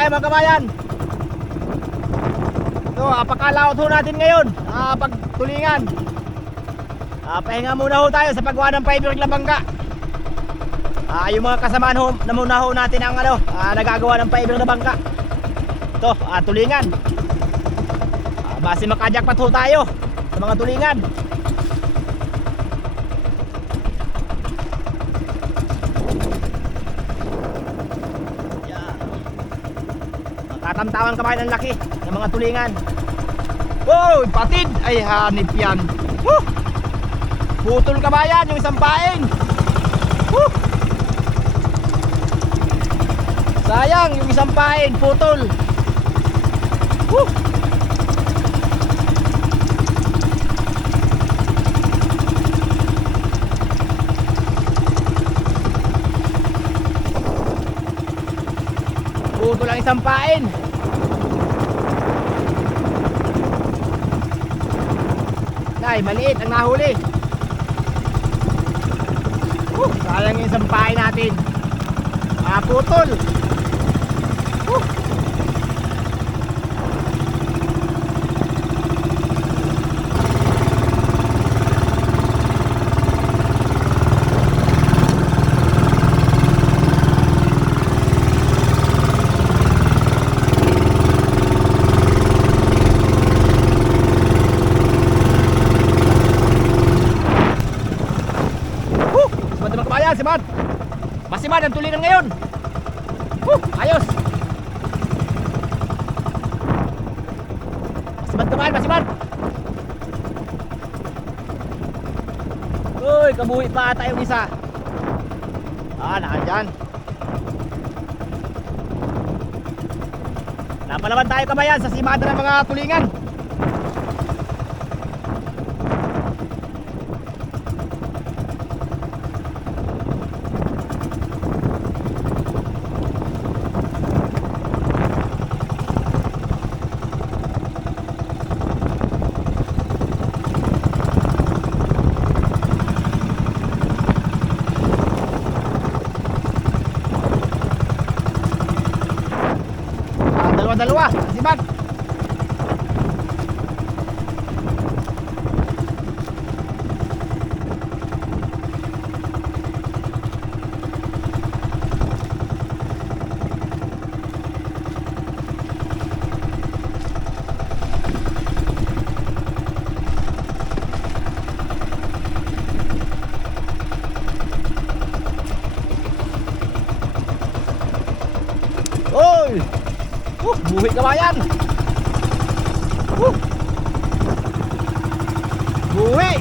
tayo mga kabayan. So, ah, pakalaot ho natin ngayon. Ah, pagtulingan. Ah, pahinga muna ho tayo sa paggawa ng fiber labangga. Ah, yung mga kasamaan ho, na muna ho natin ang ano, ah, nagagawa ng fiber na bangka. Ito, ah, tulingan. Ah, base makajakpat ho tayo sa mga tulingan. Matatamtawan ka ng laki ng mga tulingan? Wow, patid! Ay, hanip yan. Woo! Putol ka ba yan, yung isang paing? Sayang, yung isang pain, putol. Woo! Putol ang isang pain. Nay, maliit ang nahuli. Woo! Sayang yung isang pain natin. Ah, putol. Woo! Woo! Naman kabayan, simad! Masimad ang tulingan ngayon! Woo! Ayos! Masimad kabayan, masimad! Uy, kabuhi pa yung isa. Ah, nakandyan. Napalaban tayo kabayan sa simada ng mga tulingan. Ah, dalawa-dalawa. Buhi kabayan. Uh. Buhi.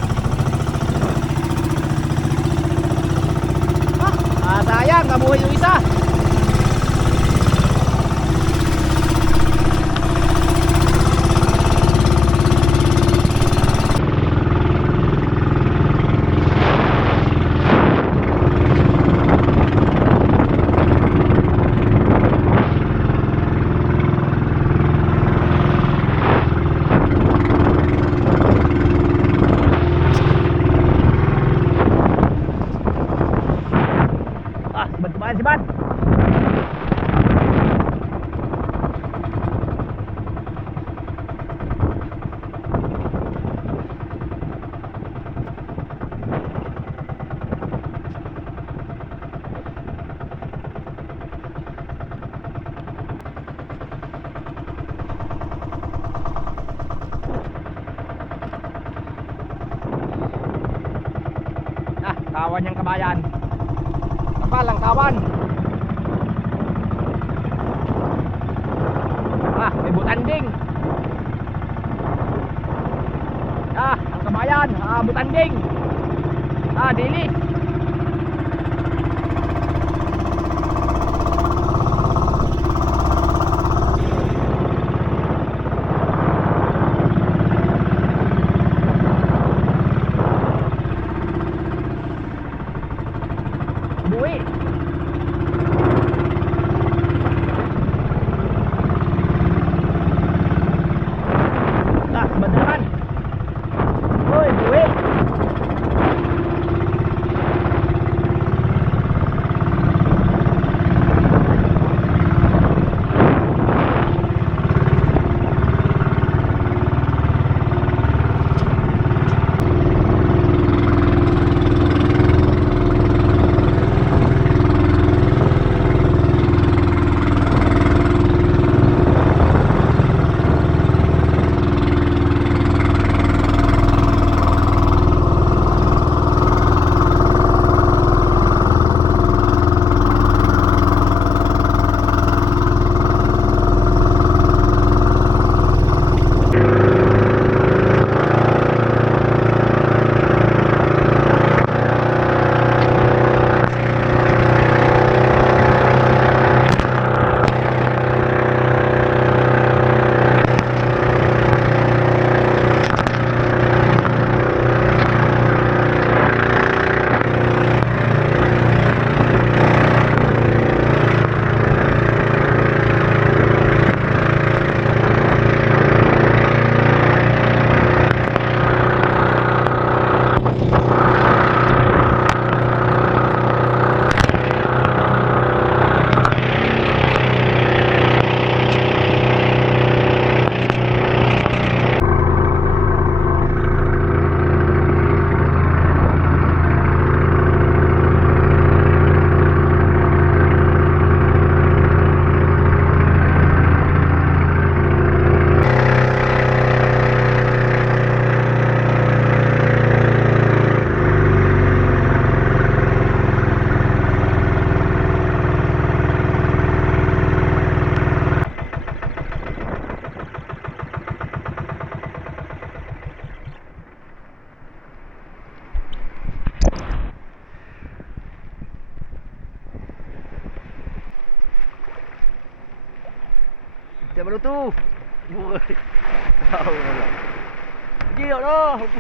Ah, ah sayang, nabuhi yung isa. Sibad kabayan, sibad. Ah, kawan yang kabayan. Palang kawan. Ah, may butanding. Ah, ang kabayan, ah, butanding. Ah, dili. Yang baru tu? Tahu lah. Pergi tak tu Aku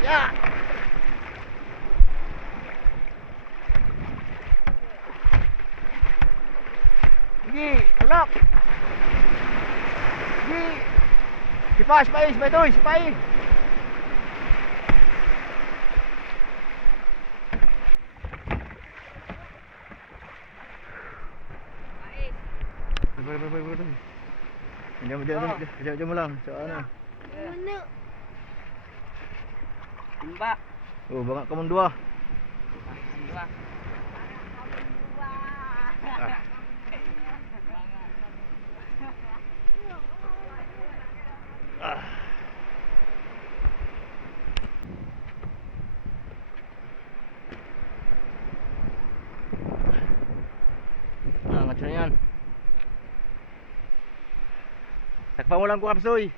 Ya. Pergi Tolak. Pergi. Sipai, sipai, sipai tu, sipai. Diyan mo, diyan mo, diyan diyan mo lang. Sa ano? Ano? Timba. Oh, baka kamundua. Timba. Ah. Ah. Angat na yan. Lang ko kapsoy.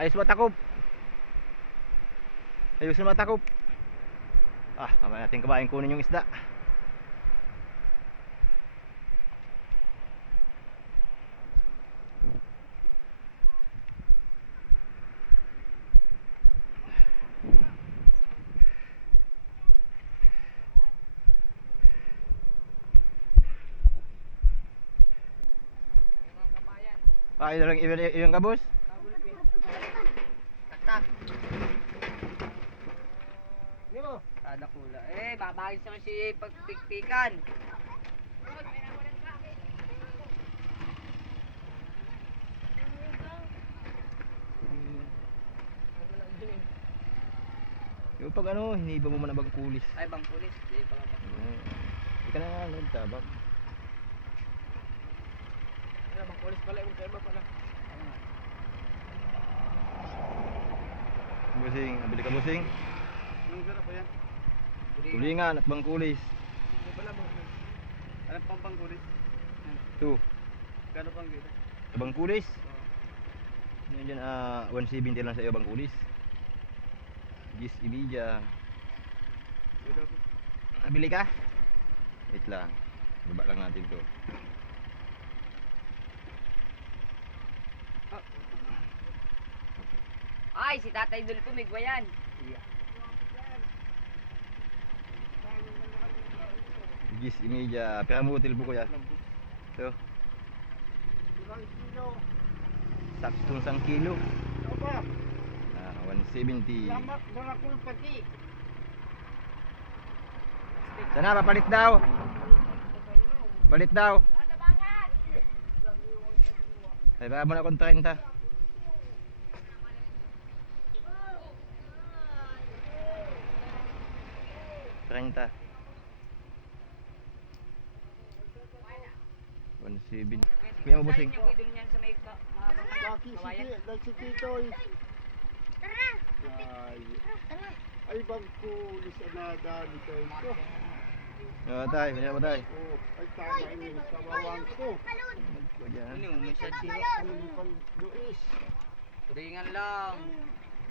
Ayos matakop. Ayos matakop. Ah, mamaya natin kabahin kunin yung isda. Ah, yun lang yun, yun ka boss? Tak. Kada kula. Eh, babagis naman si pagpikpikan. Yung pag ano, hiniba mo man ang kulis. Ay, bang pulis. Di pa ka. Hindi ka na nga, nagtabak. Bang pulis pala. Yung tema pala. Busing, nabili ka busing. Yung gara pa yan? Tulingan at bangkulis. Yung pala bang pulis. Ano pang bang pulis? Two. Gano'n pang gila? Bangkulis. Yan dyan, ah, 170 lang sa iyo bangkulis. Gis Ibija. Nabili ka? Wait lang. Baba lang natin to. Ay, si Tatay Dul ko, migwa yan. Gis Ibija. Piramutil buko ya. Ito. Saktong sang kilo. Ah, 170. Sana papalit daw. Palit daw. Ay, baka mo na akong 30. Treinta. One seven. Kuya mo busing. Yung idol niyan sa may Laki si si Titoy. Ay, ay bangko ni sa nadali kayo ko. Oh, tay, kanya mo tay. Oh, ay tama ini sa bawang ko. Ko. Ano, may sadsi. Ano ni pang Luis? Turingan lang.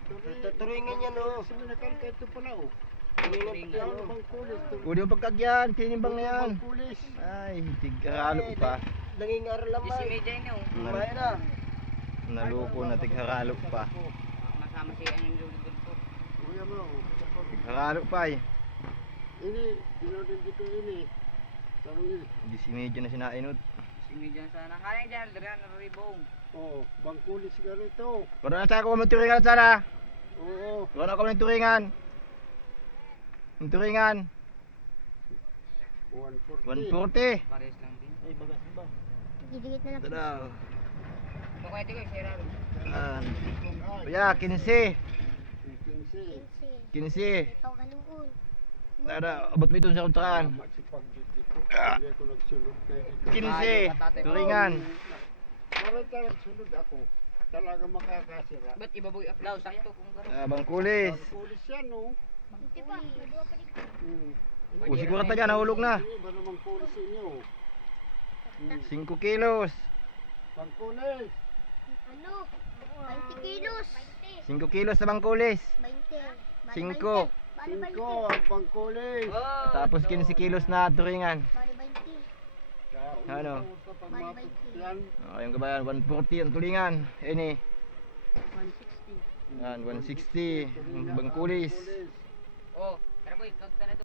Tuturingan niya no. Suminakal ka ito pala oh. Udi mo pagkagyan, tinimbang na yan. Bangkulis. Ay, tigharalo pa. Nangingar Di si Medya yun oh. Kumain na. Naluko na tigharalo pa. Masama si ano yung lulubod ko. Kuya mo. Tigharalo pa eh. Ini, dinodin dito ini. Gis medyo na sinainot. Si Medya na sana. Kaya dyan, dyan, ribong. Oh, bangkulis ganito. Kung na sa ako mo turingan sana. Oo. Kung ako ng turingan. Yung turingan. 140. 140. Pares lang din. Ay, bagas ba? Gigigit na lang. Ito daw. Kaya tiko, sira rin. Ah, Ay, Kuya, 15. 15. 15. Ikaw ganuon. Tada, abot mo ito sa kontrakan. Magsipag dito ko. Ah. Hindi ako nagsunod kay dito. 15. Turingan. Maray ka nagsunod ako. Talaga makakasira. Ba't ibaboy up daw? Sakto kung gano'n. Ah, bangkulis. Bangkulis yan, no? Di ba? Madua pa dito. Hmm. O, siguro ta dyan, nahulog na. Hindi ba namang kulis inyo? Hmm. 5 kilos. Pangkulis. Ano? 20 kilos. 5 kilos sa bangkulis. 20. Bali Cinco. 20. Bali 20. Cinco ang pangkulis. Oh, Tapos 15 kilos na turingan. Bali 20. Ano? Ah, yung kabayan, 140 ang tulingan. Ini. 160. Yan, 160. Ang bangkulis. もう一度来たねと。